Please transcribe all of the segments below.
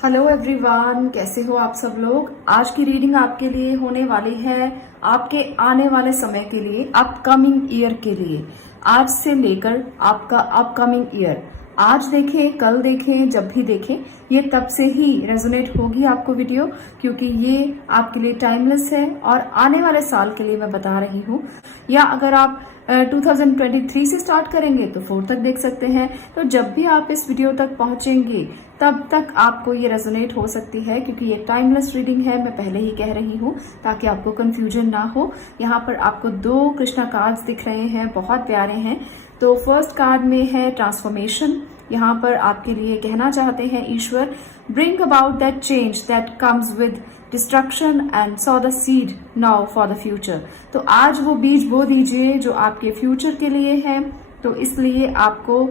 Hello everyone, कैसे हो आप सब लोग। आज की रीडिंग आपके लिए होने वाली है आपके आने वाले समय के लिए, अपकमिंग ईयर के लिए। आज से लेकर आपका अपकमिंग ईयर, आज देखें, कल देखें, जब भी देखें, ये तब से ही रेजोनेट होगी आपको वीडियो, क्योंकि ये आपके लिए टाइमलेस है और आने वाले साल के लिए मैं बता रही हूँ। या अगर आप 2023 से स्टार्ट करेंगे तो 4 तक देख सकते हैं। तो जब भी आप इस वीडियो तक पहुंचेंगे तब तक आपको ये रेजोनेट हो सकती है, क्योंकि ये टाइमलेस रीडिंग है, मैं पहले ही कह रही हूँ ताकि आपको कंफ्यूजन ना हो। यहाँ पर आपको 2 कृष्णा कार्ड्स दिख रहे हैं, बहुत प्यारे हैं। तो फर्स्ट कार्ड में है ट्रांसफॉर्मेशन। यहाँ पर आपके लिए कहना चाहते हैं ईश्वर, bring about that change that comes with destruction and sow the seed now for the future. तो आज वो बीज बो दीजिए जो आपके फ्यूचर के लिए है। तो इसलिए आपको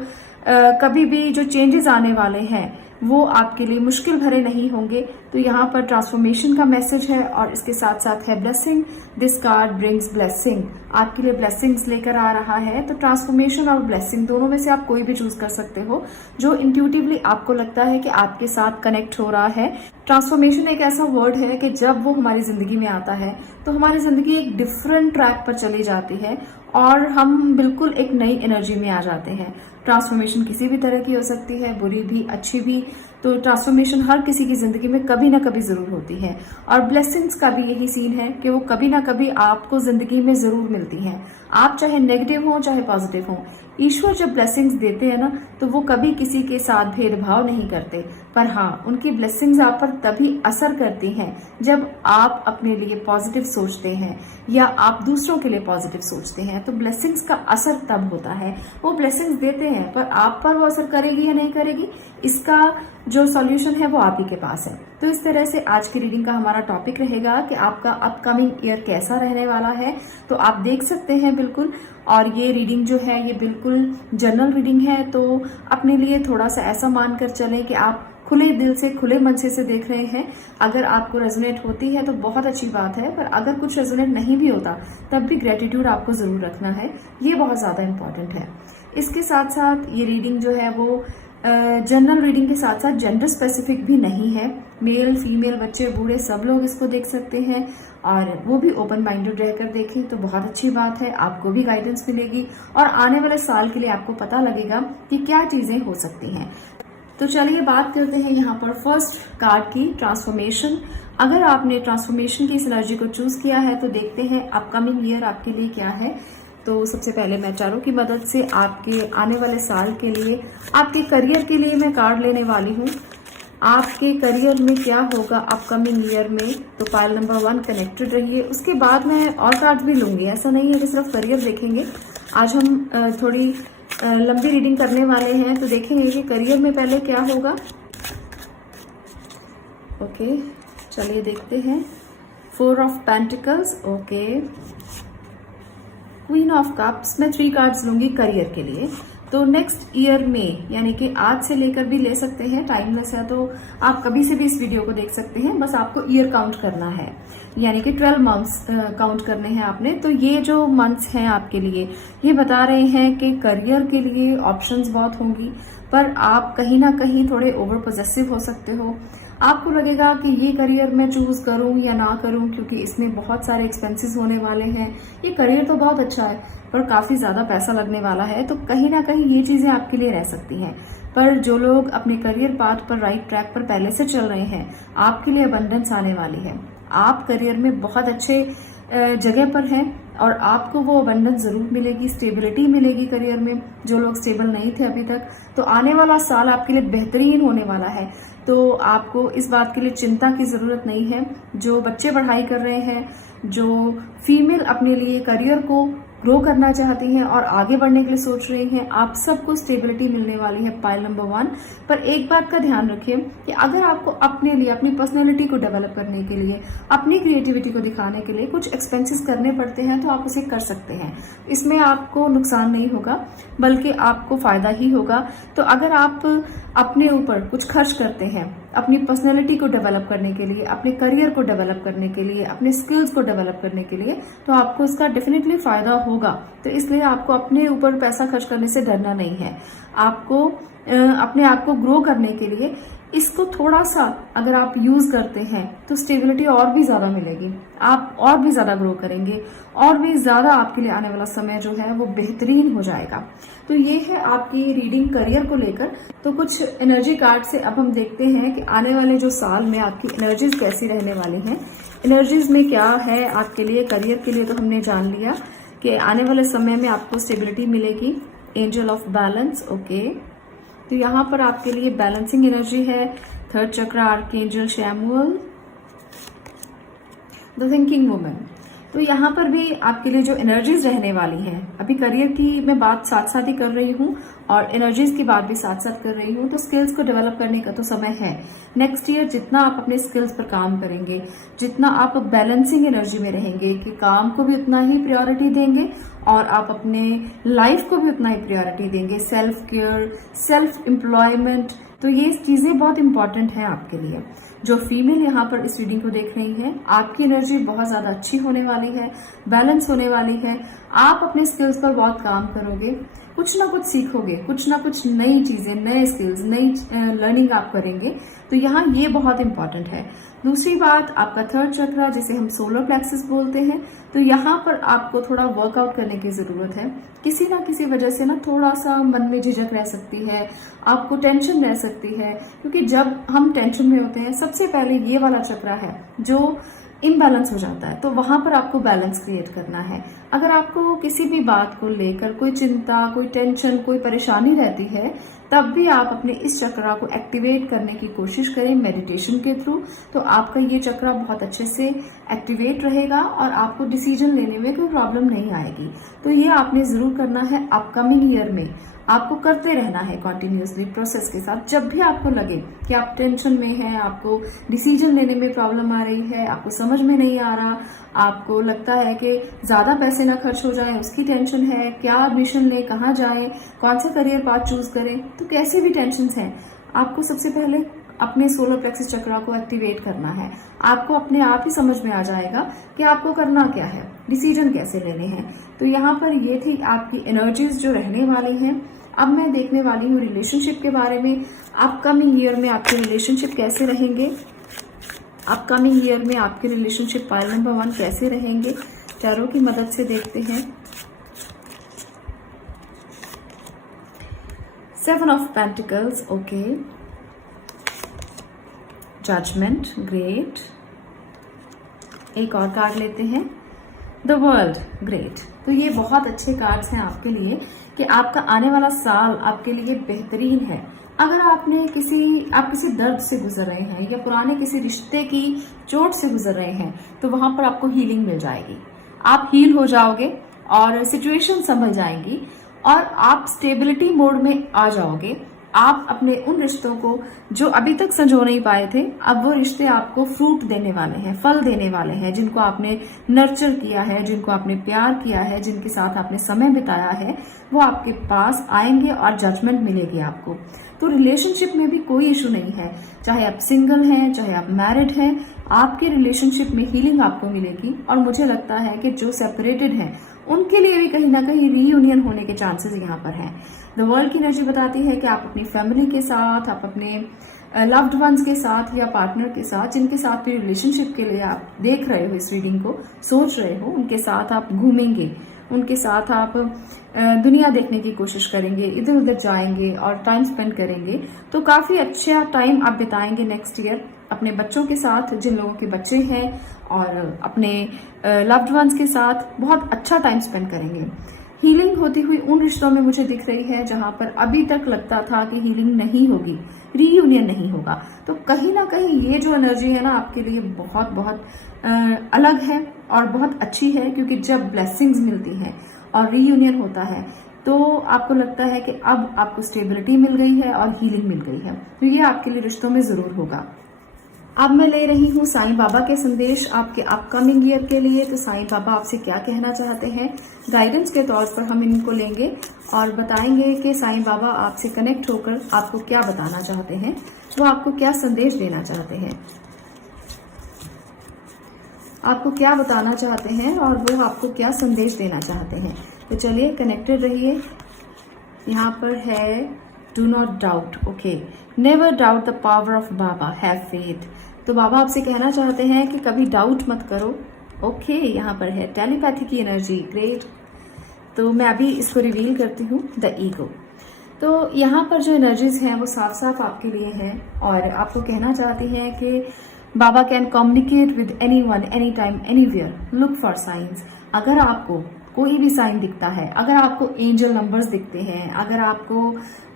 कभी भी जो चेंजेस आने वाले हैं वो आपके लिए मुश्किल भरे नहीं होंगे। तो यहाँ पर ट्रांसफॉर्मेशन का मैसेज है और इसके साथ साथ है blessing. This card brings blessing, आपके लिए ब्लेसिंग्स लेकर आ रहा है। तो ट्रांसफॉर्मेशन और ब्लेसिंग दोनों में से आप कोई भी चूज कर सकते हो जो इंट्यूटिवली आपको लगता है कि आपके साथ कनेक्ट हो रहा है। ट्रांसफॉर्मेशन एक ऐसा वर्ड है कि जब वो हमारी जिंदगी में आता है तो हमारी जिंदगी एक डिफरेंट ट्रैक पर चली जाती है और हम बिल्कुल एक नई एनर्जी में आ जाते हैं। ट्रांसफॉर्मेशन किसी भी तरह की हो सकती है, बुरी भी अच्छी भी। तो ट्रांसफॉर्मेशन हर किसी की जिंदगी में कभी ना कभी जरूर होती है और ब्लेसिंग्स का भी यही सीन है कि वो कभी ना कभी आपको जिंदगी में जरूर मिलती हैं। आप चाहे नेगेटिव हो चाहे पॉजिटिव हो, ईश्वर जब ब्लेसिंग्स देते हैं ना तो वो कभी किसी के साथ भेदभाव नहीं करते। पर हाँ, उनकी ब्लेसिंग्स आप पर तभी असर करती हैं जब आप अपने लिए पॉजिटिव सोचते हैं या आप दूसरों के लिए पॉजिटिव सोचते हैं। तो ब्लेसिंग्स का असर तब होता है। वो ब्लेसिंग्स देते हैं पर आप पर वो असर करेगी या नहीं करेगी, इसका जो सॉल्यूशन है वो आप ही के पास है। तो इस तरह से आज की रीडिंग का हमारा टॉपिक रहेगा कि आपका अपकमिंग ईयर कैसा रहने वाला है। तो आप देख सकते हैं बिल्कुल। और ये रीडिंग जो है ये बिल्कुल जनरल रीडिंग है, तो अपने लिए थोड़ा सा ऐसा मानकर चलें कि आप खुले दिल से, खुले मन से देख रहे हैं। अगर आपको रेजोनेट होती है तो बहुत अच्छी बात है, पर अगर कुछ रेजोनेट नहीं भी होता तब भी ग्रेटिट्यूड आपको जरूर रखना है, ये बहुत ज्यादा इंपॉर्टेंट है। इसके साथ साथ ये रीडिंग जो है वो जनरल रीडिंग के साथ साथ जेंडर स्पेसिफिक भी नहीं है। मेल, फीमेल, बच्चे, बूढ़े सब लोग इसको देख सकते हैं और वो भी ओपन माइंडेड रहकर देखें तो बहुत अच्छी बात है। आपको भी गाइडेंस मिलेगी और आने वाले साल के लिए आपको पता लगेगा कि क्या चीजें हो सकती हैं। तो चलिए बात करते हैं यहाँ पर फर्स्ट कार्ड की, ट्रांसफॉर्मेशन। अगर आपने ट्रांसफॉर्मेशन की इस एनर्जी को चूज किया है तो देखते हैं अपकमिंग ईयर आपके लिए क्या है। तो सबसे पहले मैं चारों की मदद से आपके आने वाले साल के लिए, आपके करियर के लिए मैं कार्ड लेने वाली हूँ। आपके करियर में क्या होगा अपकमिंग ईयर में। तो पाइल नंबर 1 कनेक्टेड रहिए। उसके बाद मैं और कार्ड भी लूंगी, ऐसा नहीं है कि सिर्फ करियर देखेंगे। आज हम थोड़ी लंबी रीडिंग करने वाले हैं तो देखेंगे कि करियर में पहले क्या होगा। ओके, चलिए देखते हैं। 4 of pentacles, okay, queen of cups. मैं 3 कार्ड्स लूंगी करियर के लिए। तो नेक्स्ट ईयर में, यानी कि आज से लेकर भी ले सकते हैं, टाइमलेस है तो आप कभी से भी इस वीडियो को देख सकते हैं। बस आपको ईयर काउंट करना है, यानी कि 12 मंथ्स काउंट करने हैं आपने। तो ये जो मंथ्स हैं आपके लिए ये बता रहे हैं कि करियर के लिए ऑप्शंस बहुत होंगी, पर आप कहीं ना कहीं थोड़े ओवर पॉजेसिव हो सकते हो। आपको लगेगा कि ये करियर मैं चूज करूं या ना करूं, क्योंकि इसमें बहुत सारे एक्सपेंसेस होने वाले हैं। ये करियर तो बहुत अच्छा है पर काफी ज्यादा पैसा लगने वाला है, तो कहीं ना कहीं ये चीजें आपके लिए रह सकती हैं। पर जो लोग अपने करियर पाथ पर, राइट ट्रैक पर पहले से चल रहे हैं, आपके लिए अबंडेंस आने वाली है। आप करियर में बहुत अच्छे जगह पर हैं और आपको वो अबंडेंस जरूर मिलेगी, स्टेबिलिटी मिलेगी करियर में। जो लोग स्टेबल नहीं थे अभी तक, तो आने वाला साल आपके लिए बेहतरीन होने वाला है। तो आपको इस बात के लिए चिंता की जरूरत नहीं है। जो बच्चे पढ़ाई कर रहे हैं, जो फीमेल अपने लिए करियर को ग्रो करना चाहती हैं और आगे बढ़ने के लिए सोच रही हैं, आप सबको स्टेबिलिटी मिलने वाली है पाइल नंबर 1। पर एक बात का ध्यान रखिए कि अगर आपको अपने लिए, अपनी पर्सनैलिटी को डेवलप करने के लिए, अपनी क्रिएटिविटी को दिखाने के लिए कुछ एक्सपेंसेस करने पड़ते हैं तो आप उसे कर सकते हैं। इसमें आपको नुकसान नहीं होगा बल्कि आपको फायदा ही होगा। तो अगर आप अपने ऊपर कुछ खर्च करते हैं अपनी पर्सनैलिटी को डेवलप करने के लिए, अपने करियर को डेवलप करने के लिए, अपने स्किल्स को डेवलप करने के लिए, तो आपको इसका डेफिनेटली फायदा होगा। तो इसलिए आपको अपने ऊपर पैसा खर्च करने से डरना नहीं है। आपको अपने आप को ग्रो करने के लिए इसको थोड़ा सा अगर आप यूज करते हैं तो स्टेबिलिटी और भी ज्यादा मिलेगी, आप और भी ज्यादा ग्रो करेंगे, और भी ज्यादा आपके लिए आने वाला समय जो है वो बेहतरीन हो जाएगा। तो ये है आपकी रीडिंग करियर को लेकर। तो कुछ एनर्जी कार्ड से अब हम देखते हैं कि आने वाले जो साल में आपकी एनर्जीज कैसी रहने वाली हैं। एनर्जीज में क्या है आपके लिए, करियर के लिए तो हमने जान लिया कि आने वाले समय में आपको स्टेबिलिटी मिलेगी। Angel of balance, okay. तो यहाँ पर आपके लिए बैलेंसिंग एनर्जी है। थर्ड चक्र archangel Samuel, the thinking woman. तो यहाँ पर भी आपके लिए जो एनर्जीज रहने वाली हैं, अभी करियर की मैं बात साथ साथ ही कर रही हूँ और एनर्जीज की बात भी साथ साथ कर रही हूँ। तो स्किल्स को डेवलप करने का तो समय है। नेक्स्ट ईयर जितना आप अपने स्किल्स पर काम करेंगे, जितना आप बैलेंसिंग एनर्जी में रहेंगे कि काम को भी उतना ही प्रायोरिटी देंगे और आप अपने लाइफ को भी उतना ही प्रायोरिटी देंगे, सेल्फ केयर, सेल्फ एम्प्लॉयमेंट। तो ये चीजें बहुत इंपॉर्टेंट है आपके लिए। जो फीमेल यहाँ पर इस रीडिंग को देख रही है, आपकी एनर्जी बहुत ज्यादा अच्छी होने वाली है, बैलेंस होने वाली है। आप अपने स्किल्स पर बहुत काम करोगे, कुछ ना कुछ सीखोगे, कुछ ना कुछ नई चीजें, नए स्किल्स, नई लर्निंग आप करेंगे। तो यहाँ ये बहुत इंपॉर्टेंट है। दूसरी बात, आपका थर्ड चक्र जिसे हम सोलर प्लेक्सस बोलते हैं, तो यहाँ पर आपको थोड़ा वर्कआउट करने की जरूरत है। किसी ना किसी वजह से ना थोड़ा सा मन में झिझक रह सकती है, आपको टेंशन रह सकती है, क्योंकि जब हम टेंशन में होते हैं सबसे पहले ये वाला चक्र है जो इम्बैलेंस हो जाता है। तो वहां पर आपको बैलेंस क्रिएट करना है। अगर आपको किसी भी बात को लेकर कोई चिंता, कोई टेंशन, कोई परेशानी रहती है, तब भी आप अपने इस चक्र को एक्टिवेट करने की कोशिश करें मेडिटेशन के थ्रू। तो आपका ये चक्र बहुत अच्छे से एक्टिवेट रहेगा और आपको डिसीजन लेने में कोई प्रॉब्लम नहीं आएगी। तो ये आपने जरूर करना है अपकमिंग ईयर में। आपको करते रहना है कंटिन्यूअसली प्रोसेस के साथ। जब भी आपको लगे कि आप टेंशन में हैं, आपको डिसीजन लेने में प्रॉब्लम आ रही है, आपको समझ में नहीं आ रहा, आपको लगता है कि ज्यादा पैसे ना खर्च हो जाए, उसकी टेंशन है, क्या एडमिशन लें, कहाँ जाएं, कौन सा करियर पाथ चूज करें, तो कैसे भी टेंशन हैं, आपको सबसे पहले अपने सोलर प्लेक्सस चक्र को एक्टिवेट करना है। आपको अपने आप ही समझ में आ जाएगा कि आपको करना क्या है, डिसीजन कैसे लेने हैं। तो यहाँ पर ये थी आपकी एनर्जीज जो रहने वाली हैं। अब मैं देखने वाली हूँ रिलेशनशिप के बारे में। अपकमिंग ईयर में आपके रिलेशनशिप कैसे रहेंगे, अपकमिंग ईयर में आपके रिलेशनशिप पाइल नंबर 1 कैसे रहेंगे, टैरो की मदद से देखते हैं। 7 of pentacles, okay. Judgment, great. एक और कार्ड लेते हैं, द वर्ल्ड, ग्रेट। तो ये बहुत अच्छे कार्ड्स हैं आपके लिए कि आपका आने वाला साल आपके लिए बेहतरीन है। अगर आप किसी दर्द से गुजर रहे हैं या पुराने किसी रिश्ते की चोट से गुजर रहे हैं, तो वहां पर आपको हीलिंग मिल जाएगी। आप हील हो जाओगे और सिचुएशन संभल जाएंगी और आप स्टेबिलिटी मोड में आ जाओगे। आप अपने उन रिश्तों को जो अभी तक संजो नहीं पाए थे, अब वो रिश्ते आपको फ्रूट देने वाले हैं, फल देने वाले हैं। जिनको आपने नर्चर किया है, जिनको आपने प्यार किया है, जिनके साथ आपने समय बिताया है, वो आपके पास आएंगे और जजमेंट मिलेगी आपको। तो रिलेशनशिप में भी कोई इशू नहीं है, चाहे आप सिंगल हैं, चाहे आप मैरिड हैं, आपके रिलेशनशिप में हीलिंग आपको मिलेगी। और मुझे लगता है कि जो सेपरेटेड हैं उनके लिए भी कहीं ना कहीं रीयूनियन होने के चांसेस यहाँ पर हैं। द वर्ल्ड की एनर्जी बताती है कि आप अपनी फैमिली के साथ, आप अपने लव्ड वंस के साथ या पार्टनर के साथ, जिनके साथ भी रिलेशनशिप के लिए आप देख रहे हो, इस रीडिंग को सोच रहे हो, उनके साथ आप घूमेंगे, उनके साथ आप दुनिया देखने की कोशिश करेंगे, इधर उधर जाएंगे और टाइम स्पेंड करेंगे। तो काफी अच्छा टाइम आप बिताएंगे नेक्स्ट ईयर अपने बच्चों के साथ, जिन लोगों के बच्चे हैं, और अपने लव्ड वंस के साथ बहुत अच्छा टाइम स्पेंड करेंगे। हीलिंग होती हुई उन रिश्तों में मुझे दिख रही है जहां पर अभी तक लगता था कि हीलिंग नहीं होगी, रीयूनियन नहीं होगा। तो कहीं ना कहीं ये जो एनर्जी है ना आपके लिए बहुत बहुत अलग है और बहुत अच्छी है, क्योंकि जब ब्लेसिंग्स मिलती हैं और रीयूनियन होता है तो आपको लगता है कि अब आपको स्टेबिलिटी मिल गई है और हीलिंग मिल गई है। तो ये आपके लिए रिश्तों में जरूर होगा। अब मैं ले रही हूँ साईं बाबा के संदेश आपके अपकमिंग ईयर के लिए। तो साईं बाबा आपसे क्या कहना चाहते हैं, गाइडेंस के तौर पर हम इनको लेंगे और बताएंगे कि साईं बाबा आपसे कनेक्ट होकर आपको क्या बताना चाहते हैं, वो आपको क्या संदेश देना चाहते हैं, आपको क्या बताना चाहते हैं और वो आपको क्या संदेश देना चाहते हैं। तो चलिए कनेक्टेड रहिए। यहाँ पर है do not doubt, okay, never doubt the power of Baba, have faith. तो बाबा आपसे कहना चाहते हैं कि कभी डाउट मत करो। ओके, यहाँ पर है टेलीपैथी की एनर्जी, ग्रेट। तो मैं अभी इसको रिवील करती हूँ, द ईगो। तो यहाँ पर जो एनर्जीज हैं वो साफ साफ आपके लिए हैं और आपको कहना चाहती हैं कि Baba can communicate with anyone, any time, anywhere, look for science. अगर आपको कोई भी साइन दिखता है, अगर आपको एंजल नंबर्स दिखते हैं, अगर आपको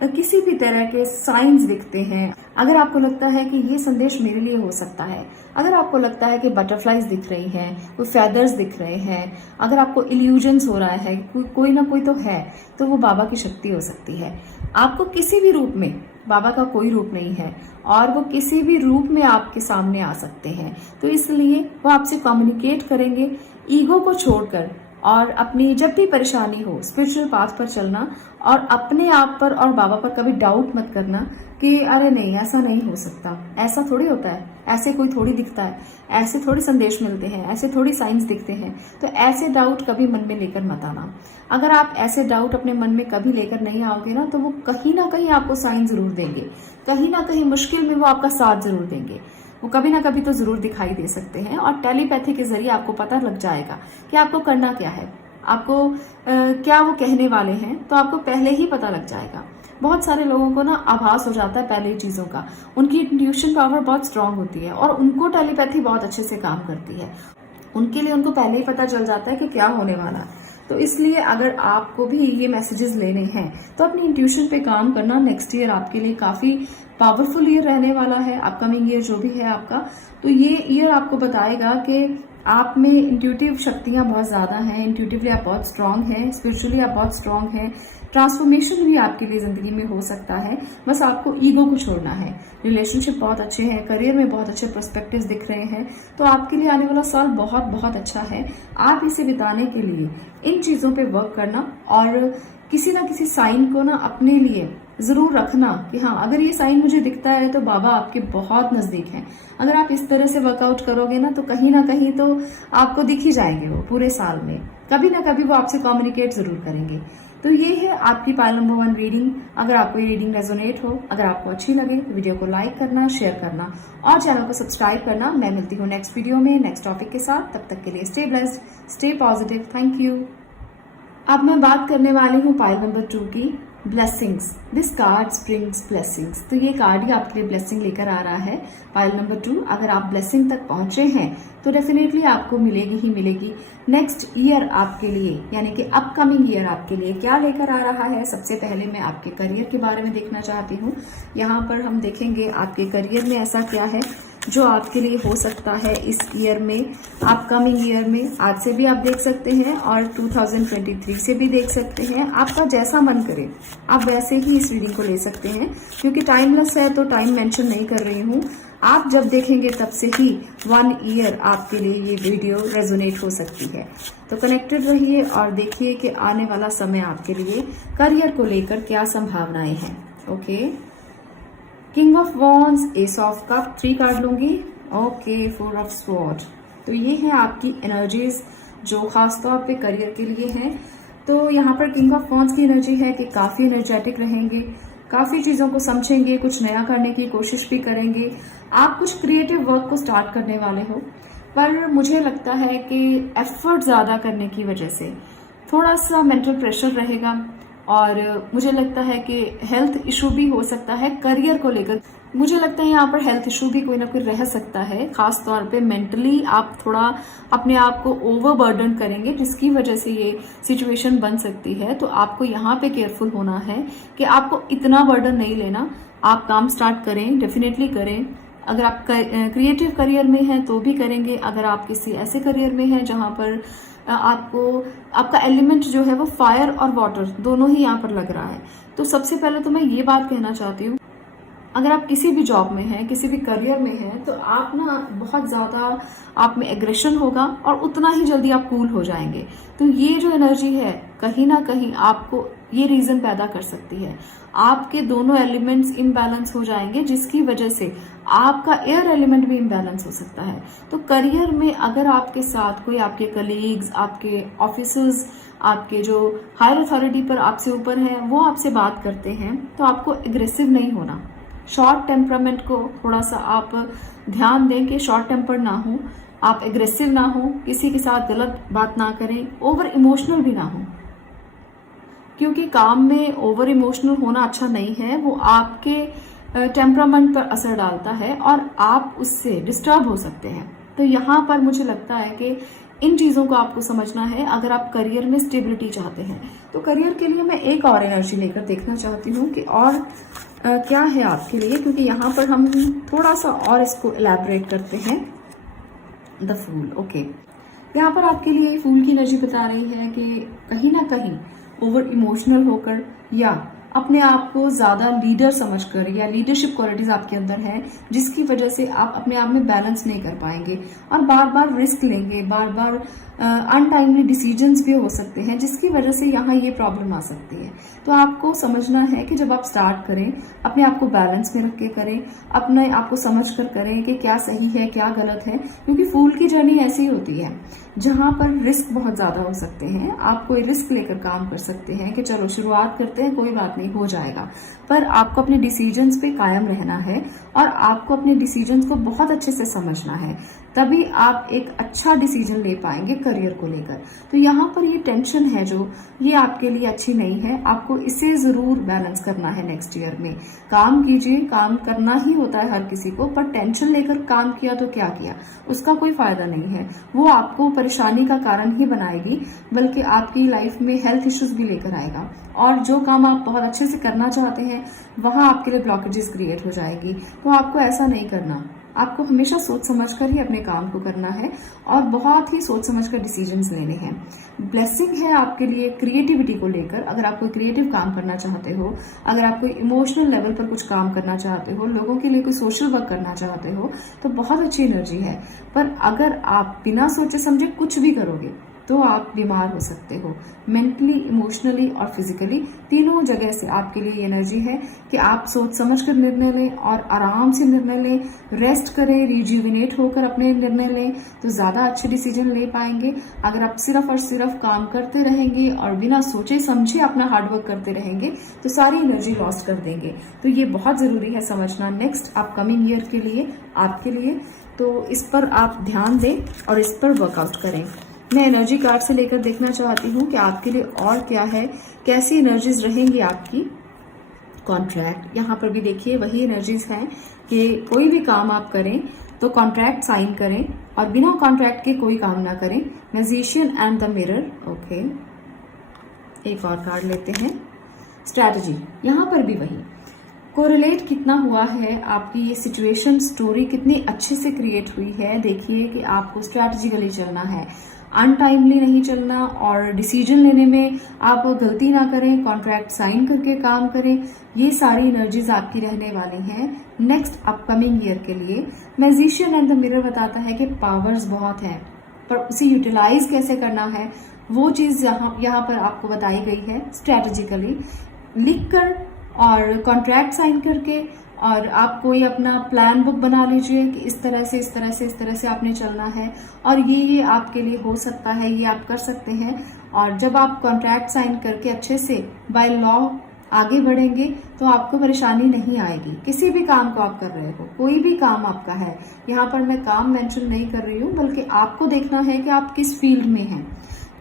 किसी भी तरह के साइंस दिखते हैं, अगर आपको लगता है कि ये संदेश मेरे लिए हो सकता है, अगर आपको लगता है कि बटरफ्लाईज दिख रही हैं, कोई फेदर्स दिख रहे हैं, अगर आपको इल्यूजन्स हो रहा है, कोई ना कोई तो है, तो वो बाबा की शक्ति हो सकती है। आपको किसी भी रूप में, बाबा का कोई रूप नहीं है और वो किसी भी रूप में आपके सामने आ सकते हैं। तो इसलिए वो आपसे कम्युनिकेट करेंगे। ईगो को छोड़कर और अपनी जब भी परेशानी हो, स्पिरिचुअल पाथ पर चलना और अपने आप पर और बाबा पर कभी डाउट मत करना कि अरे नहीं, ऐसा नहीं हो सकता, ऐसा थोड़ी होता है, ऐसे कोई थोड़ी दिखता है, ऐसे थोड़ी संदेश मिलते हैं, ऐसे थोड़ी साइंस दिखते हैं। तो ऐसे डाउट कभी मन में लेकर मत आना। अगर आप ऐसे डाउट अपने मन में कभी लेकर नहीं आओगे ना, तो वो कहीं ना कहीं आपको साइन जरूर देंगे, कहीं ना कहीं मुश्किल में वो आपका साथ जरूर देंगे, वो कभी ना कभी तो जरूर दिखाई दे सकते हैं। और टेलीपैथी के जरिए आपको पता लग जाएगा कि आपको करना क्या है, आपको क्या वो कहने वाले हैं, तो आपको पहले ही पता लग जाएगा। बहुत सारे लोगों को ना आभास हो जाता है पहले ही चीजों का, उनकी इंट्यूशन पावर बहुत स्ट्रांग होती है और उनको टेलीपैथी बहुत अच्छे से काम करती है। उनके लिए उनको पहले ही पता चल जाता है कि क्या होने वाला है। तो इसलिए अगर आपको भी ये मैसेजेस लेने हैं तो अपनी इंट्यूशन पे काम करना। नेक्स्ट ईयर आपके लिए काफी पावरफुल ईयर रहने वाला है, अपकमिंग ईयर जो भी है आपका। तो ये ईयर आपको बताएगा कि आप में इंट्यूटिव शक्तियां बहुत ज्यादा हैं, इंट्यूटिवली आप बहुत स्ट्रांग हैं, स्पिरिचुअली आप बहुत स्ट्रांग हैं। ट्रांसफॉर्मेशन भी आपके लिए जिंदगी में हो सकता है, बस आपको ईगो को छोड़ना है। रिलेशनशिप बहुत अच्छे हैं, करियर में बहुत अच्छे पर्सपेक्टिव्स दिख रहे हैं। तो आपके लिए आने वाला साल बहुत बहुत अच्छा है। आप इसे बिताने के लिए इन चीजों पे वर्क करना और किसी ना किसी साइन को ना अपने लिए जरूर रखना कि हाँ, अगर ये साइन मुझे दिखता है तो बाबा आपके बहुत नजदीक हैं। अगर आप इस तरह से वर्कआउट करोगे ना, तो कहीं ना कहीं तो आपको दिख ही जाएंगे वो पूरे साल में, कभी ना कभी वो आपसे कम्युनिकेट जरूर करेंगे। तो ये है आपकी पाइल नंबर 1 रीडिंग। अगर आपको ये रीडिंग रेजोनेट हो, अगर आपको अच्छी लगे तो वीडियो को लाइक करना, शेयर करना और चैनल को सब्सक्राइब करना। मैं मिलती हूँ नेक्स्ट वीडियो में नेक्स्ट टॉपिक के साथ। तब तक के लिए stay blessed, stay positive, thank you. अब मैं बात करने वाली हूँ पाइल नंबर 2 की, blessings. This card brings blessings. तो ये कार्ड ही आपके लिए ब्लेसिंग लेकर आ रहा है। पाइल नंबर 2, अगर आप ब्लेसिंग तक पहुंचे हैं तो डेफिनेटली आपको मिलेगी ही मिलेगी। नेक्स्ट ईयर आपके लिए, यानी कि अपकमिंग ईयर आपके लिए क्या लेकर आ रहा है। सबसे पहले मैं आपके करियर के बारे में देखना चाहती हूँ। यहाँ पर हम देखेंगे आपके करियर में ऐसा क्या है जो आपके लिए हो सकता है इस ईयर में, अपकमिंग ईयर में। आज से भी आप देख सकते हैं और 2023 से भी देख सकते हैं। आपका जैसा मन करे आप वैसे ही इस रीडिंग को ले सकते हैं, क्योंकि टाइमलेस है तो टाइम मेंशन नहीं कर रही हूँ। आप जब देखेंगे तब से ही 1 ईयर आपके लिए ये वीडियो रेजोनेट हो सकती है। तो कनेक्टेड रहिए और देखिए कि आने वाला समय आपके लिए करियर को लेकर क्या संभावनाएं हैं। Okay, king of wands, ace of cup, 3 card लूंगी। Okay, 4 of sword. तो ये है आपकी एनर्जीज जो खासतौर पे करियर के लिए हैं। तो यहाँ पर किंग ऑफ वॉन्ड्स की एनर्जी है कि काफी एनर्जेटिक रहेंगे, काफी चीजों को समझेंगे, कुछ नया करने की कोशिश भी करेंगे। आप कुछ क्रिएटिव वर्क को स्टार्ट करने वाले हो, पर मुझे लगता है कि एफर्ट ज्यादा करने की वजह से थोड़ा सा मेंटल प्रेशर रहेगा और मुझे लगता है कि हेल्थ इशू भी हो सकता है करियर को लेकर। मुझे लगता है यहाँ पर हेल्थ इशू भी कोई ना कोई रह सकता है। खास तौर पे मेंटली आप थोड़ा अपने आप को ओवरबर्डन करेंगे, जिसकी वजह से ये सिचुएशन बन सकती है। तो आपको यहाँ पे केयरफुल होना है कि आपको इतना बर्डन नहीं लेना। आप काम स्टार्ट करें, डेफिनेटली करें। अगर आप क्रिएटिव करियर में हैं तो भी करेंगे। अगर आप किसी ऐसे करियर में हैं जहां पर आपका एलिमेंट जो है वो फायर और वाटर दोनों ही यहाँ पर लग रहा है, तो सबसे पहले तो मैं ये बात कहना चाहती हूँ अगर आप किसी भी जॉब में हैं, किसी भी करियर में हैं, तो आप ना बहुत ज़्यादा आप में एग्रेशन होगा और उतना ही जल्दी आप कूल हो जाएंगे। तो ये जो एनर्जी है कहीं ना कहीं आपको ये रीजन पैदा कर सकती है। आपके दोनों एलिमेंट्स इम्बैलेंस हो जाएंगे, जिसकी वजह से आपका एयर एलिमेंट भी इम्बैलेंस हो सकता है। तो करियर में अगर आपके साथ कोई आपके कलीग्स, आपके ऑफिसर्स, आपके जो हायर अथॉरिटी पर आपसे ऊपर हैं, वो आपसे बात करते हैं, तो आपको एग्रेसिव नहीं होना। शॉर्ट टेम्परामेंट को थोड़ा सा आप ध्यान दें कि शॉर्ट टेम्पर ना हो, आप एग्रेसिव ना हो, किसी के साथ गलत बात ना करें, ओवर इमोशनल भी ना हो, क्योंकि काम में ओवर इमोशनल होना अच्छा नहीं है। वो आपके टेम्परामेंट पर असर डालता है और आप उससे डिस्टर्ब हो सकते हैं। तो यहाँ पर मुझे लगता है कि इन चीज़ों को आपको समझना है अगर आप करियर में स्टेबिलिटी चाहते हैं। तो करियर के लिए मैं एक और एनर्जी लेकर देखना चाहती हूँ कि और क्या है आपके लिए, क्योंकि यहाँ पर हम थोड़ा सा और इसको इलैबोरेट करते हैं। The fool, okay. यहाँ पर आपके लिए फूल की एनर्जी बता रही है कि कहीं ना कहीं ओवर इमोशनल होकर या अपने आप को ज़्यादा लीडर समझकर या लीडरशिप क्वालिटीज आपके अंदर है, जिसकी वजह से आप अपने आप में बैलेंस नहीं कर पाएंगे और बार बार रिस्क लेंगे, बार बार अनटाइमली डिसीजंस भी हो सकते हैं, जिसकी वजह से यहाँ ये प्रॉब्लम आ सकती है। तो आपको समझना है कि जब आप स्टार्ट करें, अपने आप को बैलेंस में रख के करें, अपने आप को समझ कर करें कि क्या सही है क्या गलत है, क्योंकि फूल की जर्नी ऐसी होती है जहां पर रिस्क बहुत ज्यादा हो सकते हैं। आप कोई रिस्क लेकर काम कर सकते हैं कि चलो शुरुआत करते हैं, कोई बात नहीं, हो जाएगा, पर आपको अपने डिसीजंस पे कायम रहना है और आपको अपने डिसीजंस को बहुत अच्छे से समझना है, तभी आप एक अच्छा डिसीजन ले पाएंगे करियर को लेकर। तो यहाँ पर ये टेंशन है जो, ये आपके लिए अच्छी नहीं है। आपको इसे जरूर बैलेंस करना है। नेक्स्ट ईयर में काम कीजिए, काम करना ही होता है हर किसी को, पर टेंशन लेकर काम किया तो क्या किया, उसका कोई फायदा नहीं है। वो आपको परेशानी का कारण ही बनाएगी, बल्कि आपकी लाइफ में हेल्थ इश्यूज भी लेकर आएगा। और जो काम आप बहुत अच्छे से करना चाहते हैं वहां आपके लिए ब्लॉकेजेस क्रिएट हो जाएगी। तो आपको ऐसा नहीं करना। आपको हमेशा सोच समझकर ही अपने काम को करना है और बहुत ही सोच समझकर डिसीजंस लेने हैं। ब्लेसिंग है आपके लिए क्रिएटिविटी को लेकर। अगर आप कोई क्रिएटिव काम करना चाहते हो, अगर आप कोई इमोशनल लेवल पर कुछ काम करना चाहते हो, लोगों के लिए कोई सोशल वर्क करना चाहते हो, तो बहुत अच्छी एनर्जी है। पर अगर आप बिना सोचे समझे कुछ भी करोगे तो आप बीमार हो सकते हो, मेंटली, इमोशनली और फिजिकली, तीनों जगह से आपके लिए ये एनर्जी है कि आप सोच समझ कर निर्णय लें और आराम से निर्णय लें, रेस्ट करें, रिज्यूविनेट होकर अपने निर्णय लें, तो ज़्यादा अच्छे डिसीजन ले पाएंगे। अगर आप सिर्फ और सिर्फ काम करते रहेंगे और बिना सोचे समझे अपना हार्डवर्क करते रहेंगे तो सारी एनर्जी लॉस्ट कर देंगे। तो ये बहुत ज़रूरी है समझना नेक्स्ट अपकमिंग ईयर के लिए, आपके लिए। तो इस पर आप ध्यान दें और इस पर वर्कआउट करें। मैं एनर्जी कार्ड से लेकर देखना चाहती हूँ कि आपके लिए और क्या है, कैसी एनर्जीज रहेंगी आपकी। कॉन्ट्रैक्ट, यहाँ पर भी देखिए वही एनर्जीज हैं कि कोई भी काम आप करें तो कॉन्ट्रैक्ट साइन करें और बिना कॉन्ट्रैक्ट के कोई काम ना करें। Magician and the mirror, okay. एक और कार्ड लेते हैं, स्ट्रैटेजी। यहाँ पर भी वही कोरिलेट कितना हुआ है, आपकी ये सिचुएशन स्टोरी कितनी अच्छे से क्रिएट हुई है। देखिए कि आपको स्ट्रैटेजिकली चलना है, अनटाइमली नहीं चलना और डिसीजन लेने में आप गलती ना करें, कॉन्ट्रैक्ट साइन करके काम करें। ये सारी एनर्जीज आपकी रहने वाली हैं नेक्स्ट अपकमिंग ईयर के लिए। मैजिशियन एंड द मिरर बताता है कि पावर्स बहुत हैं, पर उसे यूटिलाइज कैसे करना है वो चीज यहाँ पर आपको बताई गई है। स्ट्रैटेजिकली लिखकर और कॉन्ट्रैक्ट साइन करके, और आप कोई अपना प्लान बुक बना लीजिए कि इस तरह से इस तरह से इस तरह से आपने चलना है और ये आपके लिए हो सकता है, ये आप कर सकते हैं। और जब आप कॉन्ट्रैक्ट साइन करके अच्छे से बाय लॉ आगे बढ़ेंगे तो आपको परेशानी नहीं आएगी। किसी भी काम को आप कर रहे हो, कोई भी काम आपका है, यहाँ पर मैं काम मेंशन नहीं कर रही हूँ, बल्कि आपको देखना है कि आप किस फील्ड में हैं।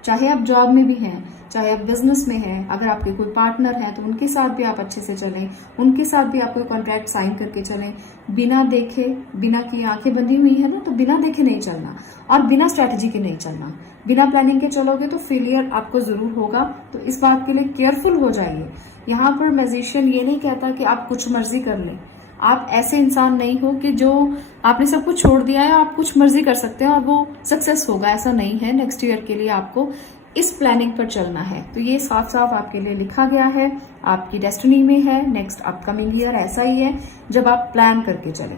चाहे आप जॉब में भी हैं, चाहे आप बिजनेस में हैं, अगर आपके कोई पार्टनर हैं तो उनके साथ भी आप अच्छे से चलें, उनके साथ भी आप कोई कॉन्ट्रैक्ट साइन करके चलें। बिना देखे, बिना की आंखें बंधी हुई है ना, तो बिना देखे नहीं चलना और बिना स्ट्रैटेजी के नहीं चलना। बिना प्लानिंग के चलोगे तो फेलियर आपको जरूर होगा, तो इस बात के लिए केयरफुल हो जाइए। यहाँ पर मैजिशियन ये नहीं कहता कि आप कुछ मर्जी कर लें। आप ऐसे इंसान नहीं हो कि जो आपने सब कुछ छोड़ दिया है, आप कुछ मर्जी कर सकते हैं और वो सक्सेस होगा, ऐसा नहीं है। नेक्स्ट ईयर के लिए आपको इस प्लानिंग पर चलना है। तो ये साफ साफ आपके लिए लिखा गया है, आपकी डेस्टिनी में है। नेक्स्ट अपकमिंग ईयर ऐसा ही है जब आप प्लान करके चलें।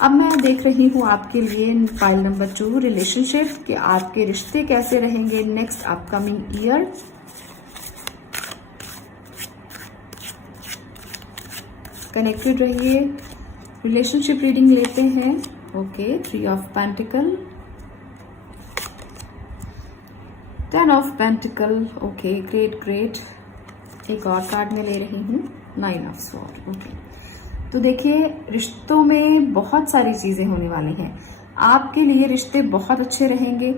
अब मैं देख रही हूँ आपके लिए फाइल नंबर 2 रिलेशनशिप, कि आपके रिश्ते कैसे रहेंगे नेक्स्ट अपकमिंग ईयर। कनेक्टेड रहिए। रिलेशनशिप रीडिंग लेते हैं। Okay, 3 of pentacle, 10 of pentacle. Okay, great great. एक और कार्ड में ले रही हूँ, 9 ऑफ स्वॉर्ड। ओके, तो देखिए रिश्तों में बहुत सारी चीजें होने वाली हैं। आपके लिए रिश्ते बहुत अच्छे रहेंगे,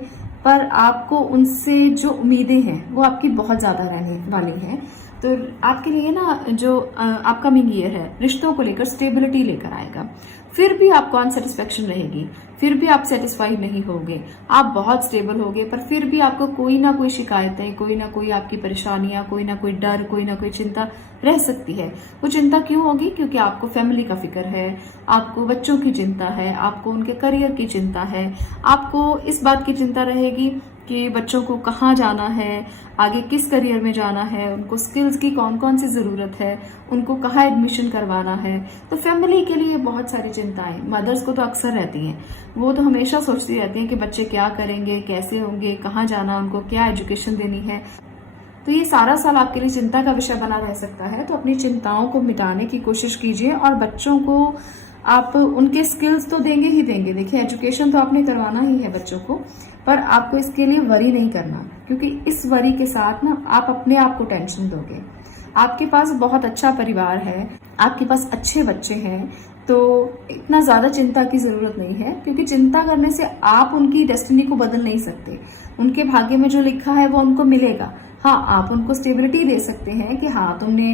पर आपको उनसे जो उम्मीदें हैं वो आपकी बहुत ज्यादा रहने वाली हैं। तो आपके लिए ना जो अपकमिंग ईयर है रिश्तों को लेकर स्टेबिलिटी लेकर आएगा। फिर भी आपको अनसेटिस्फेक्शन रहेगी, फिर भी आप सेटिस्फाइड नहीं होगे। आप बहुत स्टेबल होगे, पर फिर भी आपको कोई ना कोई शिकायतें, कोई ना कोई आपकी परेशानियां, कोई ना कोई डर, कोई ना कोई चिंता रह सकती है। वो चिंता क्यों होगी? क्योंकि आपको फैमिली का फिक्र है, आपको बच्चों की चिंता है, आपको उनके करियर की चिंता है, आपको इस बात की चिंता रहेगी कि बच्चों को कहाँ जाना है, आगे किस करियर में जाना है, उनको स्किल्स की कौन कौन सी जरूरत है, उनको कहाँ एडमिशन करवाना है। तो फैमिली के लिए बहुत सारी चिंताएं मदर्स को तो अक्सर रहती हैं। वो तो हमेशा सोचती रहती हैं कि बच्चे क्या करेंगे, कैसे होंगे, कहाँ जाना, उनको क्या एजुकेशन देनी है। तो ये सारा साल आपके लिए चिंता का विषय बना रह सकता है। तो अपनी चिंताओं को मिटाने की कोशिश कीजिए, और बच्चों को आप उनके स्किल्स तो देंगे ही देंगे। देखिए एजुकेशन तो आपने करवाना ही है बच्चों को, पर आपको इसके लिए वरी नहीं करना, क्योंकि इस वरी के साथ ना आप अपने आप को टेंशन दोगे। आपके पास बहुत अच्छा परिवार है, आपके पास अच्छे बच्चे हैं, तो इतना ज्यादा चिंता की जरूरत नहीं है, क्योंकि चिंता करने से आप उनकी डेस्टिनी को बदल नहीं सकते। उनके भाग्य में जो लिखा है वो उनको मिलेगा। हाँ, आप उनको स्टेबिलिटी दे सकते हैं कि हाँ तुमने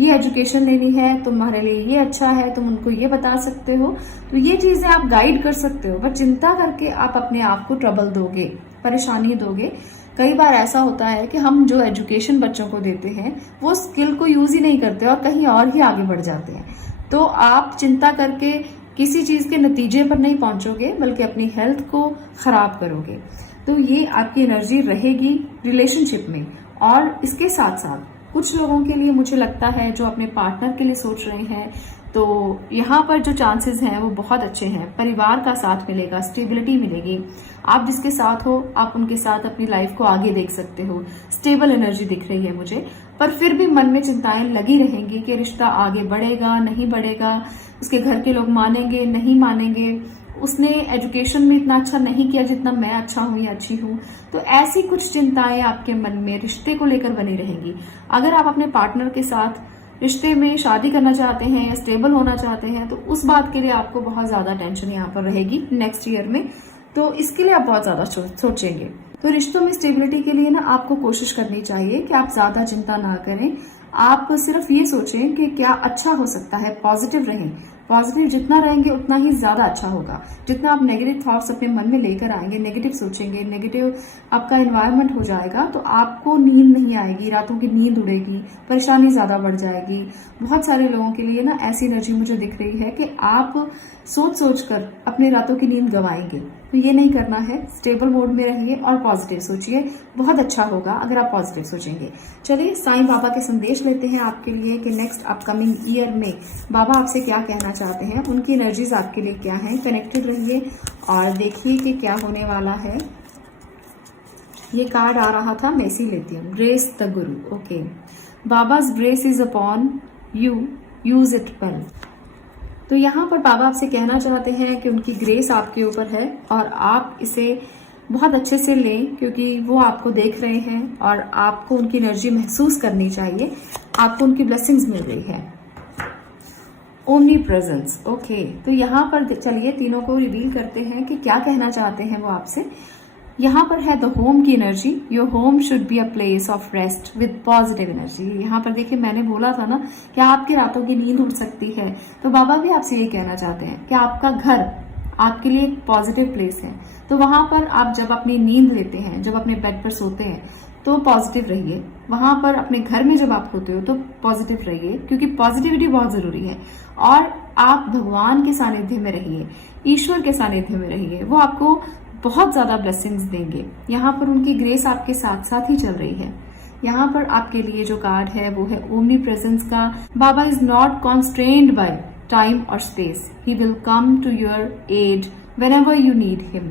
ये एजुकेशन लेनी है, तुम्हारे लिए ये अच्छा है, तुम उनको ये बता सकते हो। तो ये चीजें आप गाइड कर सकते हो, बट चिंता करके आप अपने आप को ट्रबल दोगे, परेशानी दोगे। कई बार ऐसा होता है कि हम जो एजुकेशन बच्चों को देते हैं वो स्किल को यूज ही नहीं करते और कहीं और ही आगे बढ़ जाते हैं। तो आप चिंता करके किसी चीज के नतीजे पर नहीं पहुंचोगे, बल्कि अपनी हेल्थ को खराब करोगे। तो ये आपकी एनर्जी रहेगी रिलेशनशिप में। और इसके साथ साथ कुछ लोगों के लिए मुझे लगता है जो अपने पार्टनर के लिए सोच रहे हैं, तो यहाँ पर जो चांसेस हैं वो बहुत अच्छे हैं। परिवार का साथ मिलेगा, स्टेबिलिटी मिलेगी। आप जिसके साथ हो आप उनके साथ अपनी लाइफ को आगे देख सकते हो। स्टेबल एनर्जी दिख रही है मुझे, पर फिर भी मन में चिंताएं लगी रहेंगी कि रिश्ता आगे बढ़ेगा नहीं बढ़ेगा, उसके घर के लोग मानेंगे नहीं मानेंगे, उसने एजुकेशन में इतना अच्छा नहीं किया जितना मैं अच्छा हूं या अच्छी हूं। तो ऐसी कुछ चिंताएं आपके मन में रिश्ते को लेकर बनी रहेंगी। अगर आप अपने पार्टनर के साथ रिश्ते में शादी करना चाहते हैं या स्टेबल होना चाहते हैं, तो उस बात के लिए आपको बहुत ज्यादा टेंशन यहाँ पर रहेगी नेक्स्ट ईयर में। तो इसके लिए आप बहुत ज्यादा सोचेंगे। तो रिश्तों में स्टेबिलिटी के लिए ना आपको कोशिश करनी चाहिए कि आप ज्यादा चिंता ना करें। आप सिर्फ ये सोचें कि क्या अच्छा हो सकता है, पॉजिटिव रहें। पॉजिटिव जितना रहेंगे उतना ही ज्यादा अच्छा होगा। जितना आप नेगेटिव थॉट्स अपने मन में लेकर आएंगे, नेगेटिव सोचेंगे, नेगेटिव आपका एनवायरनमेंट हो जाएगा, तो आपको नींद नहीं आएगी, रातों की नींद उड़ेगी, परेशानी ज्यादा बढ़ जाएगी। बहुत सारे लोगों के लिए ना ऐसी एनर्जी मुझे दिख रही है कि आप सोच सोच कर अपने रातों की नींद गंवाएंगे। तो ये नहीं करना है। स्टेबल मोड में रहिए और पॉजिटिव सोचिए, बहुत अच्छा होगा अगर आप पॉजिटिव सोचेंगे। चलिए साईं बाबा के संदेश लेते हैं आपके लिए कि नेक्स्ट अपकमिंग ईयर में बाबा आपसे क्या कहना चाहते हैं, उनकी एनर्जीज आपके लिए क्या है। कनेक्टेड रहिए और देखिए कि क्या होने वाला है। ये कार्ड आ रहा था, मैं इसी लेती हूँ। Grace the guru. Okay, Baba's grace is upon you, use it well. तो यहाँ पर बाबा आपसे कहना चाहते हैं कि उनकी ग्रेस आपके ऊपर है और आप इसे बहुत अच्छे से लें, क्योंकि वो आपको देख रहे हैं और आपको उनकी एनर्जी महसूस करनी चाहिए। आपको उनकी ब्लेसिंग्स मिल रही है। Omni presence. ओके, तो यहाँ पर चलिए तीनों को रिवील करते हैं कि क्या कहना चाहते हैं वो आपसे। यहाँ पर है द होम की energy. Your home should be a place of rest with positive energy. यहाँ पर देखिए मैंने बोला था ना कि आपकी रातों की नींद उड़ सकती है, तो बाबा भी आपसे ये कहना चाहते हैं कि आपका घर आपके लिए एक पॉजिटिव प्लेस है। तो वहां पर आप जब अपनी नींद लेते हैं, जब अपने बेड पर सोते हैं, तो पॉजिटिव रहिए। वहां पर अपने घर में जब आप होते हो तो पॉजिटिव रहिए, क्योंकि पॉजिटिविटी बहुत जरूरी है। और आप भगवान के सानिध्य में रहिए, ईश्वर के सानिध्य में रहिए। वो आपको बहुत ज्यादा ब्लेसिंग्स देंगे। यहाँ पर उनकी ग्रेस आपके साथ साथ ही चल रही है। यहाँ पर आपके लिए जो कार्ड है वो है ओमनी प्रेजेंस का। Baba is not constrained by time और space, he will come to your aid whenever you need him.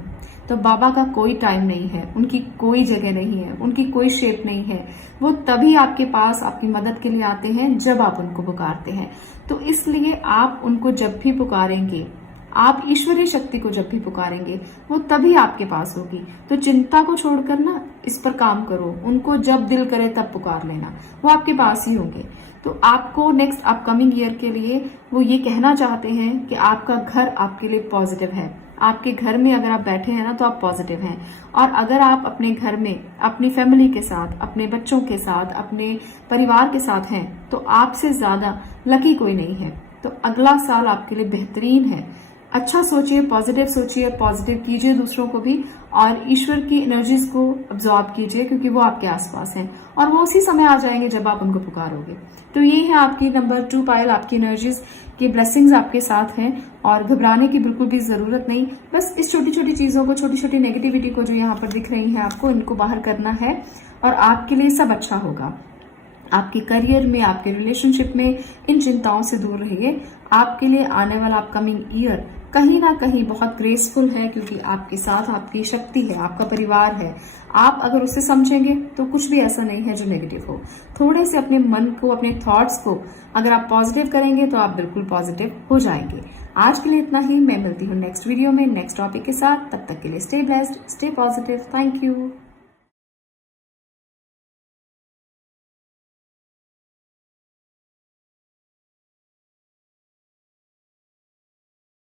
तो बाबा का कोई टाइम नहीं है, उनकी कोई जगह नहीं है, उनकी कोई शेप नहीं है। वो तभी आपके पास आपकी मदद के लिए आते हैं जब आप उनको पुकारते हैं। तो इसलिए आप उनको जब भी पुकारेंगे, आप ईश्वरीय शक्ति को जब भी पुकारेंगे, वो तभी आपके पास होगी। तो चिंता को छोड़कर ना इस पर काम करो, उनको जब दिल करे तब पुकार लेना, वो आपके पास ही होंगे। तो आपको नेक्स्ट अपकमिंग ईयर के लिए वो ये कहना चाहते हैं कि आपका घर आपके लिए पॉजिटिव है। आपके घर में अगर आप बैठे हैं ना तो आप पॉजिटिव हैं, और अगर आप अपने घर में अपनी फैमिली के साथ, अपने बच्चों के साथ, अपने परिवार के साथ हैं तो आपसे ज्यादा लकी कोई नहीं है। तो अगला साल आपके लिए बेहतरीन है। अच्छा सोचिए, पॉजिटिव सोचिए, पॉजिटिव कीजिए दूसरों को भी, और ईश्वर की एनर्जीज को अब्जॉर्ब कीजिए क्योंकि वो आपके आसपास हैं और वो उसी समय आ जाएंगे जब आप उनको पुकारोगे। तो ये है आपकी नंबर 2 पायल, आपकी एनर्जीज की ब्लेसिंग्स आपके साथ हैं और घबराने की बिल्कुल भी जरूरत नहीं। बस इस छोटी छोटी चीजों को, छोटी छोटी नेगेटिविटी को जो यहाँ पर दिख रही है आपको, इनको बाहर करना है और आपके लिए सब अच्छा होगा। आपके करियर में, आपके रिलेशनशिप में इन चिंताओं से दूर रहिए। आपके लिए आने वाला अपकमिंग ईयर कहीं ना कहीं बहुत ग्रेसफुल है क्योंकि आपके साथ आपकी शक्ति है, आपका परिवार है। आप अगर उसे समझेंगे तो कुछ भी ऐसा नहीं है जो नेगेटिव हो। थोड़े से अपने मन को, अपने थॉट्स को अगर आप पॉजिटिव करेंगे तो आप बिल्कुल पॉजिटिव हो जाएंगे। आज के लिए इतना ही। मैं मिलती हूँ नेक्स्ट वीडियो में नेक्स्ट टॉपिक के साथ। तब तक के लिए stay blessed, stay positive. Thank you.